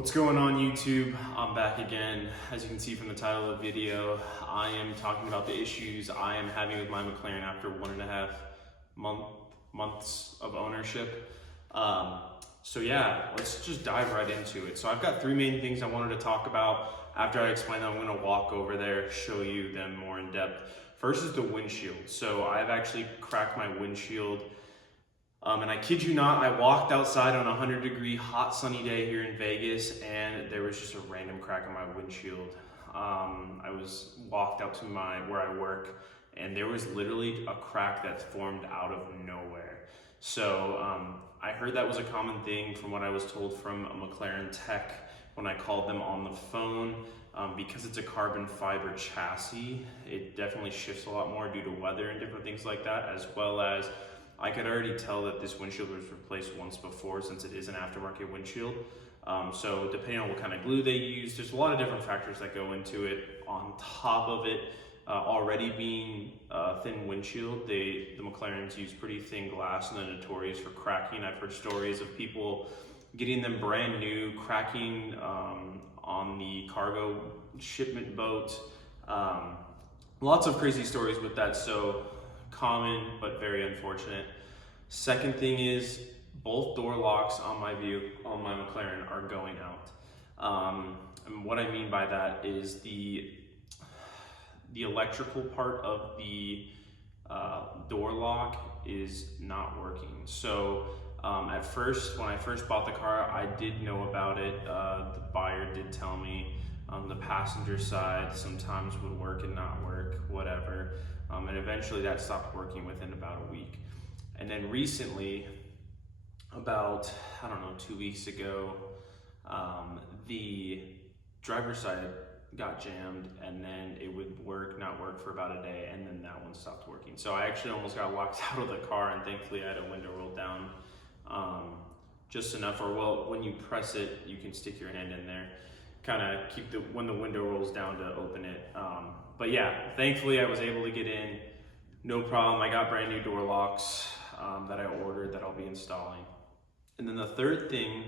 What's going on YouTube? I'm back again. As you can see from the title of the video, I am talking about the issues I am having with my McLaren after 1.5 months of ownership. So yeah, let's just dive right into it. So I've got three main things I wanted to talk about. After I explain them, I'm gonna walk over there, show you them more in depth. First is the windshield. So I've actually cracked my windshield. And I kid you not, I walked outside on a 100-degree hot sunny day here in Vegas, and there was just a random crack in my windshield. I walked out to where I work, and there was literally a crack that formed out of nowhere. So I heard that was a common thing from what I was told from a Mclaren tech when I called them on the phone. Because it's a carbon fiber chassis, it definitely shifts a lot more due to weather and different things like that, as well as I could already tell that this windshield was replaced once before since it is an aftermarket windshield. So depending on what kind of glue they use, there's a lot of different factors that go into it. On top of it, already being a thin windshield, the McLarens use pretty thin glass and they're notorious for cracking. I've heard stories of people getting them brand new, cracking on the cargo shipment boat. Lots of crazy stories with that. So common, but very unfortunate. Second thing is both door locks on my McLaren are going out. And what I mean by that is the electrical part of the door lock is not working. So at first, when I first bought the car, I did know about it. The buyer did tell me the passenger side sometimes would work and not work, whatever. And eventually that stopped working within about a week. And then recently, about, 2 weeks ago, the driver's side got jammed, and then it would not work for about a day, and then that one stopped working. So I actually almost got locked out of the car, and thankfully I had a window rolled down just enough, or well, when you press it, you can stick your hand in there, kind of keep when the window rolls down to open it. But yeah, thankfully I was able to get in, no problem. I got brand new door locks that I ordered that I'll be installing. And then the third thing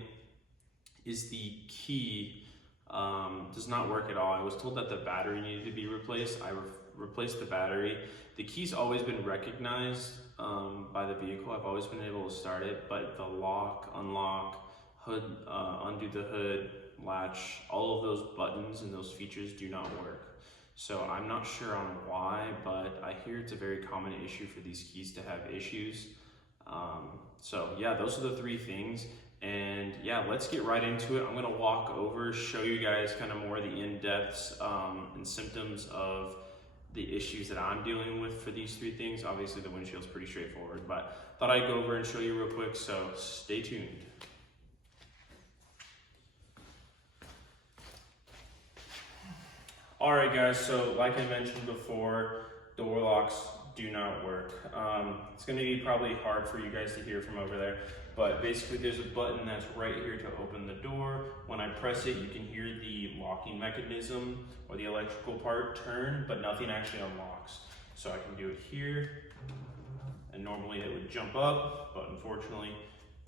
is the key does not work at all. I was told that the battery needed to be replaced. I replaced the battery. The key's always been recognized by the vehicle. I've always been able to start it, but the lock, unlock, hood, undo the hood, latch, all of those buttons and those features do not work. So I'm not sure on why, but I hear it's a very common issue for these keys to have issues. So yeah, those are the three things. And yeah, let's get right into it. I'm gonna walk over, show you guys kind of more of the in-depths and symptoms of the issues that I'm dealing with for these three things. Obviously the windshield's pretty straightforward, but thought I'd go over and show you real quick, so stay tuned. All right guys, so like I mentioned before, door locks do not work. It's gonna be probably hard for you guys to hear from over there, but basically there's a button that's right here to open the door. When I press it, you can hear the locking mechanism or the electrical part turn, but nothing actually unlocks. So I can do it here, and normally it would jump up, but unfortunately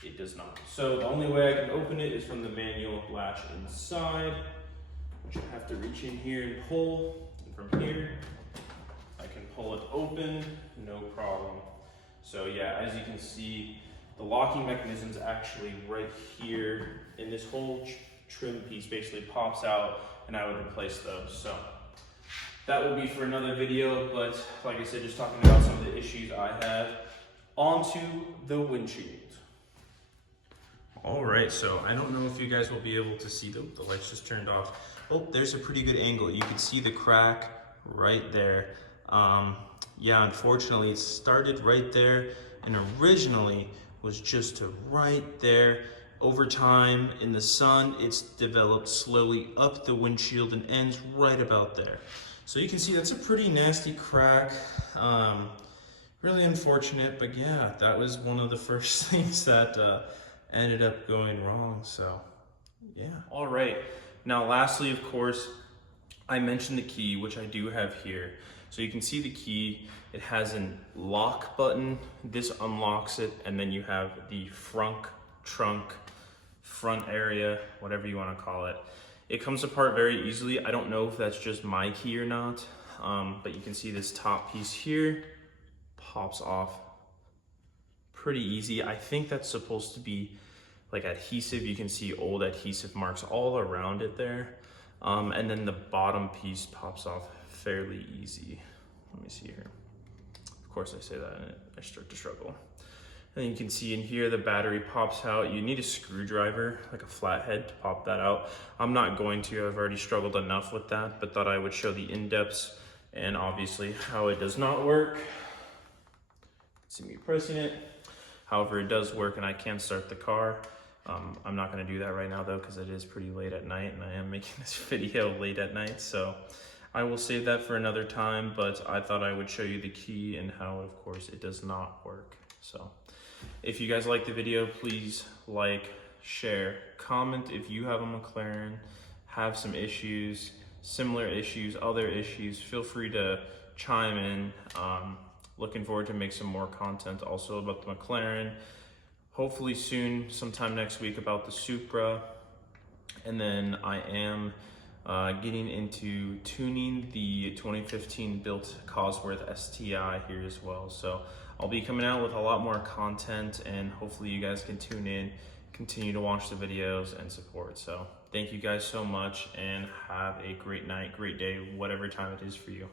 it does not. So the only way I can open it is from the manual latch inside, which I have to reach in here and pull, and from here I can pull it open, no problem. So yeah, as you can see, the locking mechanism is actually right here, and this whole trim piece basically pops out, and I would replace those. So that will be for another video, but like I said, just talking about some of the issues I have. Onto the windshield. All right, so I don't know if you guys will be able to see, the lights just turned off. Oh, there's a pretty good angle. You can see the crack right there. Yeah, unfortunately it started right there and originally was just right there. Over time in the sun, it's developed slowly up the windshield and ends right about there. So you can see that's a pretty nasty crack. Really unfortunate, but yeah, that was one of the first things that ended up going wrong, so yeah. All right, now lastly, of course, I mentioned the key, which I do have here. So you can see the key, it has a lock button, this unlocks it, and then you have the front trunk front area, whatever you want to call it. It comes apart very easily. I don't know if that's just my key or not, but you can see this top piece here pops off pretty easy. I think that's supposed to be like adhesive. You can see old adhesive marks all around it there. And then the bottom piece pops off fairly easy. Let me see here. Of course I say that and I start to struggle. And you can see in here the battery pops out. You need a screwdriver, like a flathead, to pop that out. I'm not going to, I've already struggled enough with that, but thought I would show the in-depths and obviously how it does not work. See me pressing it. However, it does work and I can start the car. I'm not gonna do that right now though, because it is pretty late at night and I am making this video late at night. So I will save that for another time, but I thought I would show you the key and how, of course, it does not work. So if you guys like the video, please like, share, comment if you have a McLaren, have some issues, similar issues, other issues, feel free to chime in. Looking forward to make some more content also about the McLaren. Hopefully soon, sometime next week, about the Supra. And then I am getting into tuning the 2015 built Cosworth STI here as well. So I'll be coming out with a lot more content and hopefully you guys can tune in, continue to watch the videos and support. So thank you guys so much and have a great night, great day, whatever time it is for you.